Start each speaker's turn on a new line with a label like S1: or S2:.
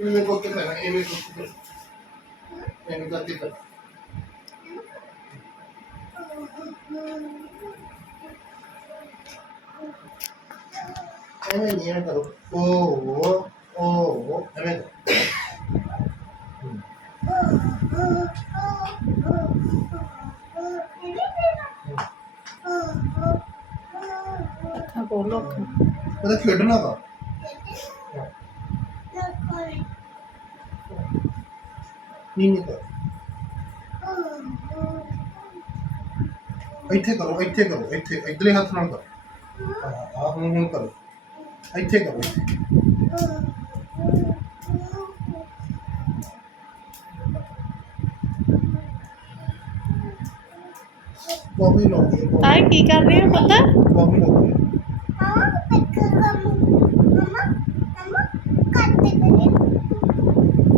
S1: MA করতে পারে MA করতে পারে এমএ করতে পারে এমএ নিয়ে করো oh oh oh oh MA Oh, oh, oh, oh, oh,
S2: oh, oh, oh, oh, oh, oh, oh, ਖੋਲੋ ਅੱਖਾਂ
S1: ਉਹਦਾ ਖੇਡਣਾ ਦਾ ਨਹੀਂ ਨਹੀਂ ਕਰੋ ਇੱਥੇ ਕਰੋ ਇੱਥੇ ਕਰੋ ਇੱਥੇ ਇਧਰਲੇ ਹੱਥ ਨਾਲ ਕਰੋ। ਆਹ ਹੁਣ ਹੁਣ ਕਰੋ। ਇੱਥੇ ਕਰੋ। ਕੌਮੀ ਲਾਉਂਦੀ
S2: ਤਾਂ ਕੀ ਕਰ ਰਹੇ ਹੋ ਪਤਾ?
S1: ਕੌਮੀ ਲਾਉਂਦੀ